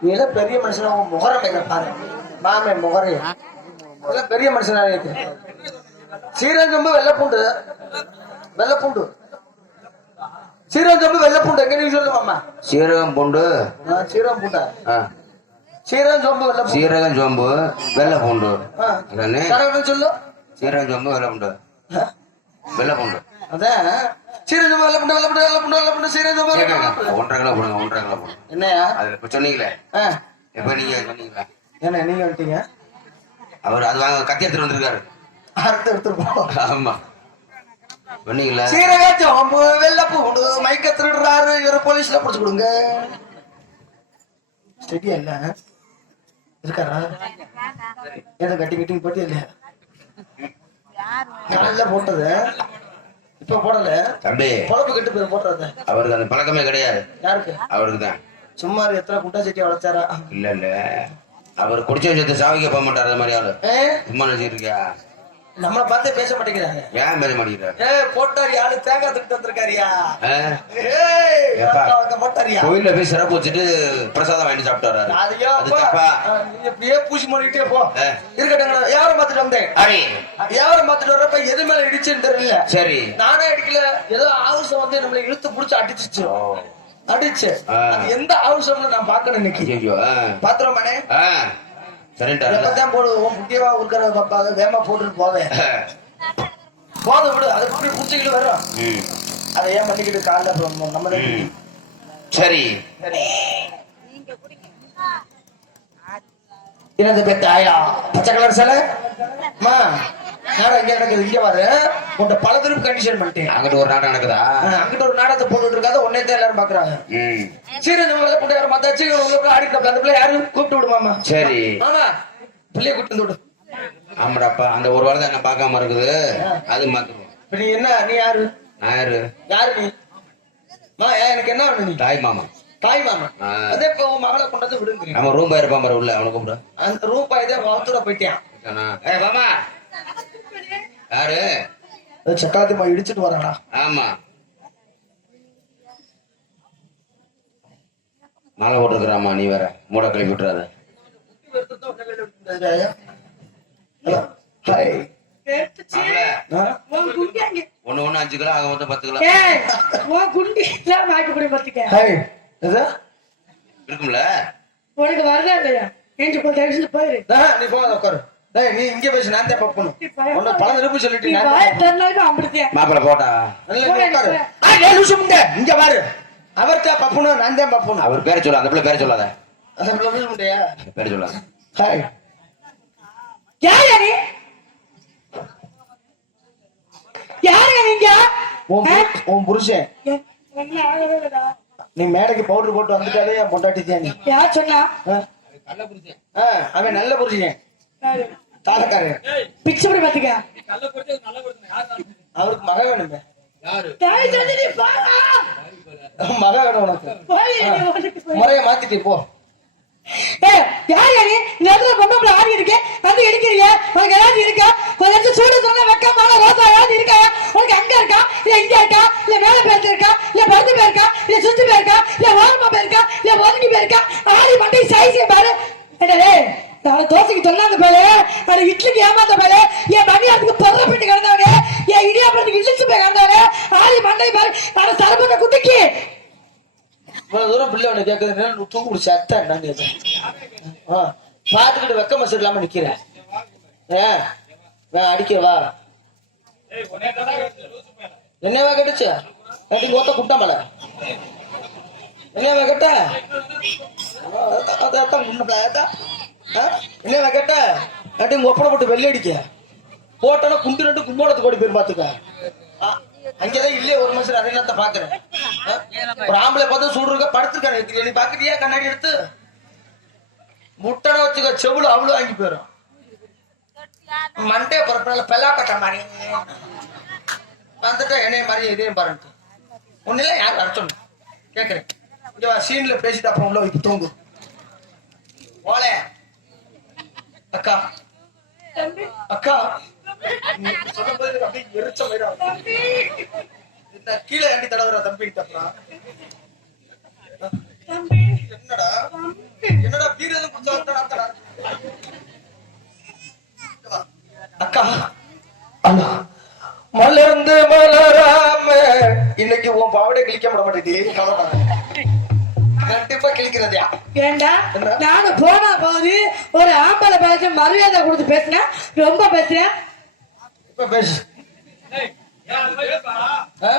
நீ எல்லாம் பெரிய மனுஷனா உன் முகரம் எங்க பாரு. மாமே முகரை. எல்லாம் பெரிய மனுஷனா இருக்கு. சீரஞ்சொம்பு வெள்ளப்பூண்டு. வெள்ளப்பூண்டு. சீரஞ்சொம்பு வெள்ளப்பூண்டு. எங்க நீ சொல்லு மாமா. சீரகம் பூண்டு. சீரகம் பூண்டா? ஆ, சீரஞ்சொம்பு வெள்ளப்பூண்டு. சீரகம் சோம்பு வெள்ளை பூண்டு சொல்லு. சீரகம் சோம்பு வெள்ளை பூண்டு. வெள்ளை பூண்டு அதான் சீரஞ்சொம்பு வெள்ளப்பூண்டு வெள்ளப்பூண்டு வெள்ளப்பூண்டு வெள்ளப்பூண்டு சீரஞ்சொம்பு கேட்க, வெள்ளப்பூண்டு. கேட்க. ஒன்றரை கிலோ போடுங்க ஒன்றரை கிலோ போடுங்க என்னையா? அதுல இப்ப சொன்னீங்களே. எப்ப நீங்க சொன்னீங்களே என்ன நீங்க வந்துட்டீங்க? அவர் அது வாங்க கத்தி எடுத்துட்டு வந்திருக்காரு. அறுத்து எடுத்துருப்போம். ஆமா. சொன்னீங்களே. சீரக சோம்பு வெள்ளப்பூண்டு மைக்க திருடுறாரு இவர போலீஸ்ல புடிச்சு கொடுங்க. ஸ்டெடியா இல்ல இருக்காரா? ஏதோ கட்டி கட்டி போட்டி இல்லையா? போட்டது. இப்ப போடல. தம்பி. பொழப்பு கெட்டு போய் போடுறது அவருக்கு அந்த பழக்கமே கிடையாது. யாருக்கு? அவருக்கு தான். சும்மா எத்தனை குண்டா செட்டியா வளர்த்தாரா இல்ல இல்ல. அவர் குடிச்ச விஷயத்தை சாவிக்க போக மாட்டார் அந்த மாதிரி ஆளு. சும்மா நினைச்சிட்டு இருக்கியா நம்மளை பார்த்தே பேச மாட்டேங்கிறாங்க. ஏன் பேச மாட்டேங்கிறாரு? ஏ போட்டாரியா ஆளு தேங்காய் திட்டு வந்திருக்காரியா? கோயில்ல போய் சிறப்பு வச்சுட்டு பிரசாதம் வாங்கிட்டு சாப்பிட்டு அது தப்பா? இப்படியே பூசி மூடிட்டே போ. இருக்கட்டும் வியாபாரம் பார்த்துட்டு வந்தேன்? வியாபாரம் பார்த்துட்டு வர்றப்ப எது மேல இடிச்சுன்னு தெரியல. சரி. நானே அடிக்கல. ஏதோ ஆவுசம் வந்து நம்மளை இழுத்து புடிச்சு அடிச்சிச்சு. அடிச்சு. எந்த ஆவுசம்னு நான் பாக்கணும் இன்னைக்கு. சரின்ட்டாரு. எப்பதான் போடுவோம் முக்கியமா இருக்கிற வேமா போட்டுட்டு போவேன். போத விடு. அது இப்படி புடிச்சுக்கிட்டு வரும். அதை ஏன் பண்ணிக்கிட்டு காலைல நம்ம. சரி. என்னது பெத்த ஆயா? பச்சை கலர் சிலை? அம்மா நேரம் இங்க நடக்குது. இங்க பாரு. உன்ட பல திருப்பு கண்டிஷன் பண்ணிட்டேன். அங்கிட்டு ஒரு நாட்டம் நடக்குதா? அங்கிட்ட ஒரு நாடகத்தை போட்டுட்டு இருக்காத உன்னே தான் எல்லாரும் பாக்குறாங்க ம். சரி இந்த மாதிரி போட்டு யாரும் மத்தாச்சு உங்களுக்கு ஆடிட்டு அந்த பிள்ளை யாரும் கூப்பிட்டு விடுமாமா சரி. ஆமா பிள்ளைய கூப்பிட்டு வந்து விடு. ஆமாடாப்பா அந்த ஒரு வாரம் என்ன பார்க்காம இருக்குது. அது மாத்துவோம் இப்ப நீ என்ன நீ யாரு? யாரு? யாரு நீ மா ஏன் எனக்கு என்ன வேணும் நீ? தாய் மாமா. தாய் மாமா. அதே இப்ப உன் மகளை கொண்டு வந்து விடுங்க. நம்ம ரூம் போயிருப்பான் பாரு உள்ள. அவனை கூப்பிட. அந்த ரூபாய் தான் வளர்த்துட போயிட்டேன்? ஏ மாமா. யாரு? சக்காத்தி மா இடிச்சிட்டு வரானா ஆமா. மாலை போட்டுருக்குறாமா நீ வேற. மூட கிளப்பி அஞ்சு கிலோ ஆக மொத்தம் பத்து கிலோ ஏய், உன் குண்டி எல்லாம் வாங்கி கொடு பார்த்துக்க. ஹாய் இது இருக்கும்ல? உனக்கு வருதா இல்லையா? ஏஞ்சி போய் தரிசிட்டு போயிரு. ஆ, நீ போகாத உட்காரு. டேய் நீ இங்க பேசு நான் தான் பாப்பணும் உன்னை பல நிரூபி நீ சொல்லிட்டு நான் வாய தான் திறந்தாலும் அம்பிடுத்தியா மாப்பிள போட்டா நல்லா நீ உட்காரு. ஆ, ஏய், லூசு முண்டை, இங்க பாரு. அவர் தான் பப்பணும் நான் தான் பப்பணும் அவர் பேரை சொல்ல அந்த பிள்ளை பேரை சொல்லாத. அந்த பிள்ளை லூசு முண்டையா? பேரை சொல்லாத. ஹாய். யார் நீ யாருங்க நீங்க உன் புரு- உன் புருஷன். நீ மேடைக்கு பவுடர் போட்டு வந்துட்டாலே என் பொண்டாட்டி தான் யார் சொன்னா? அவன் நல்ல புருஷன். யாரு? தாலக்காரன் பிச்சை போய் பார்த்துக்க? அவருக்கு மக வேணுமே. மக வேணும் உனக்கு. முறைய மாத்திட்டு போ. ஏய், யார் யாரு? இந்த இடத்துல பொம்பளை ஆடி இருக்கு? வந்து ஆடி மண்டை சைஸ் பாரு. நான் தோசைக்கு நான் இட்லிக்கு ஏமாந்த பாரு. என் மணியாத்துக்கு பிட்டு கிடந்தவனே என் இடியாப்பத்துக்கு போய் ஆடி மண்டை பாரு. நான் குட்டிக்கு. இவ்வளவு தூரம் பிள்ளை உனக்கு கேட்குது தூக்கு பிடிச்சி அத்தை என்னன்னு கேட்குறேன். பார்த்துக்கிட்டு வெக்க இல்லாம நிக்கிறேன் ஏ நான் அடிக்கவா என்னவா கேட்டுச்சு? கட்டி கோத்த மலை என்ன கெட்ட? அதான் முன்ன என்னவா கெட்ட? கட்டி உங்க ஒப்பனை போட்டு வெள்ளை அடிக்க. போட்டோன்னா குண்டு ரெண்டு கும்போடத்துக்கு ஓடி பேர் பாத்துக்க. அங்கேதான் இல்லையே ஒரு மனுஷன் அடையாளத்தை பாக்குறேன் ஒரு ஆம்பளை பார்த்து சூடுருக்க படுத்துருக்காரு. நீ பாக்குறியா? கண்ணாடி எடுத்து. முட்டனை வச்சுக்க செவுளு அவ்வளவு வாங்கி போயிடும் மண்டே பிறப்பினால பெல்லாக்கட்ட மாதிரி வந்துட்டா என்னைய மாதிரி இதையும் பாருன்ட்டு. ஒன்னும் யார் வர கேட்குறேன் கேக்குறேன். இங்க சீன்ல பேசிட்டு அப்புறம் உள்ள வைப்பு தூங்கு. ஓலே அக்கா. அக்கா. சொல்லும்போது அப்படியே எரிச்ச மாதிரி கீழே ஏண்டி தடவுற தம்பி அப்புறம். என்னடா? என்னடா பீர் எதுவும் அக்கா. அண்ணா. மலர்ந்து மலராம இன்னைக்கு உன் பாவடை கிழிக்க விட மாட்டேங்குது. கவலை கண்டிப்பா கிழிக்கிறதையா? ஏண்டா? என்ன? நானும் போனா போது ஒரு ஆம்பளை பேச மரியாதை கொடுத்து பேசினேன் ரொம்ப பேசுறேன். இப்ப பேசு. ஆ?